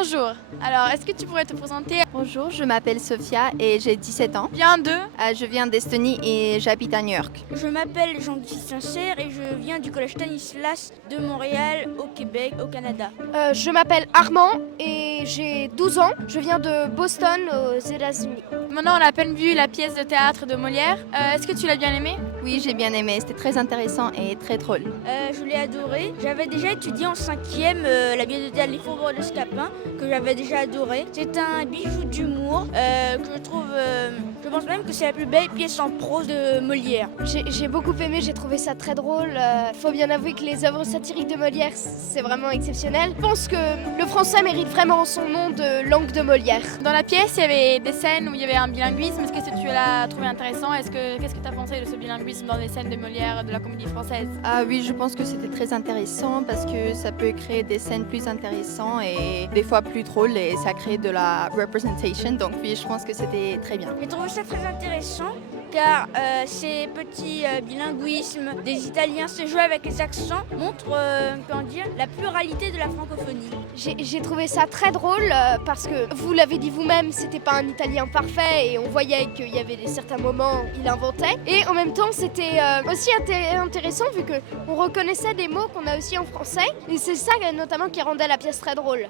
Bonjour, alors est-ce que tu pourrais te présenter? Bonjour, je m'appelle Sophia et j'ai 17 ans. Bien de... Je viens d'Estonie et j'habite à New York. Je m'appelle Jean-Guy Sincère et je viens du collège Stanislas de Montréal, au Québec, au Canada. Je m'appelle Armand et j'ai 12 ans. Je viens de Boston aux États-Unis. Maintenant on a à peine vu la pièce de théâtre de Molière. Est-ce que tu l'as bien aimée? Oui, j'ai bien aimé, c'était très intéressant et très drôle. Je l'ai adoré. J'avais déjà étudié en 5e la pièce de théâtre Les Faubourgs de Scapin, que j'avais déjà adoré. C'est un bijou d'humour que je trouve... je pense même que c'est la plus belle pièce en prose de Molière. J'ai beaucoup aimé, j'ai trouvé ça très drôle. Faut bien avouer que les œuvres satiriques de Molière, c'est vraiment exceptionnel. Je pense que le français mérite vraiment son nom de langue de Molière. Dans la pièce, il y avait des scènes où il y avait un bilinguisme. Est-ce que tu l'as trouvé intéressant? Qu'est-ce que tu as pensé de ce bilinguisme dans les scènes de Molière, de la comédie française? Ah oui, je pense que c'était très intéressant parce que ça peut créer des scènes plus intéressantes et des fois plus drôles et ça crée de la representation. Donc oui, je pense que c'était très bien. J'ai trouvé ça très intéressant car ces petits bilinguismes des Italiens se jouent avec les accents montrent comment dire, la pluralité de la francophonie. J'ai trouvé ça très drôle parce que vous l'avez dit vous-même, c'était pas un italien parfait et on voyait qu'il y avait certains moments où il inventait. Et en même temps, c'était aussi intéressant vu qu'on reconnaissait des mots qu'on a aussi en français et c'est ça notamment qui rendait la pièce très drôle.